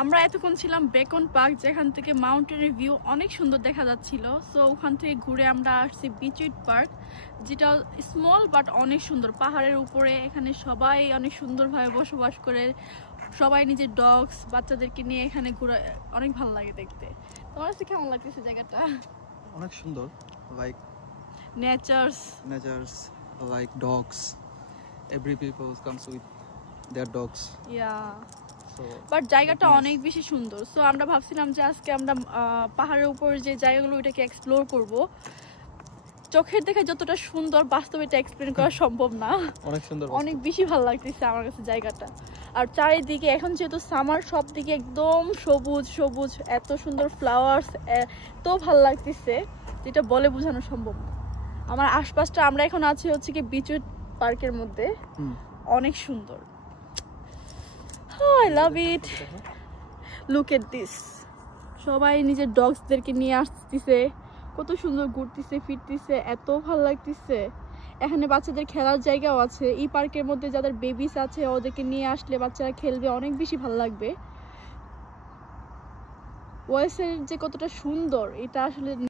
আমরা এতক্ষণ ছিলাম বেকন পার্ক, যেখান থেকে মাউন্টেনের ভিউ অনেক সুন্দর দেখা যাচ্ছিল। সো ওখান থেকে ঘুরে আমরা আসছি বিচুইট পার্ক, যেটা স্মল বাট অনেক সুন্দর, পাহাড়ের উপরে। এখানে সবাই অনেক সুন্দরভাবে বসবাস করে, সবাই নিজের ডগস বাচ্চাদেরকে নিয়ে এখানে ঘুরে অনেক ভালো লাগে দেখতে। তোমার কাছে কেমন লাগতেছে জায়গাটা? অনেক সুন্দর, like nature's like dogs, every people comes with their dogs. Yeah, so but জায়গাটা অনেক বেশি সুন্দর। সো আমরা ভাবছিলাম যে আজকে আমরা পাহাড়ের উপর যে জায়গাগুলো ওইটাকে এক্সপ্লোর করব। চোখের দেখে যতটা সুন্দর, বাস্তবে এটা এক্সপ্লেন করা সম্ভব না। অনেক সুন্দর, অনেক বেশি ভালো লাগতেছে আমার কাছে জায়গাটা। আর চারিদিকে এখন যেহেতু সামার, সব দিকে একদম সবুজ সবুজ, এত সুন্দর ফ্লাওয়ার্স, এত ভালো লাগতেছে যেটা বলে বোঝানো সম্ভব না। আমার আশপাশটা, আমরা এখন আছি হচ্ছে কি বিচুইট পার্কের মধ্যে, অনেক সুন্দর। I love it. Look at this. সবাই নিজের ডগসদেরকে নিয়ে আসতেছে, কত সুন্দর ঘুরতেছে ফিরতেছে, এত ভালো লাগতেছে। এখানে বাচ্চাদের খেলার জায়গাও আছে। এই পার্কের মধ্যে যাদের বেবিস আছে ওদেরকে নিয়ে আসলে বাচ্চারা খেলবে, অনেক বেশি ভালো লাগবে। ওয়েসের যে কতটা সুন্দর এটা আসলে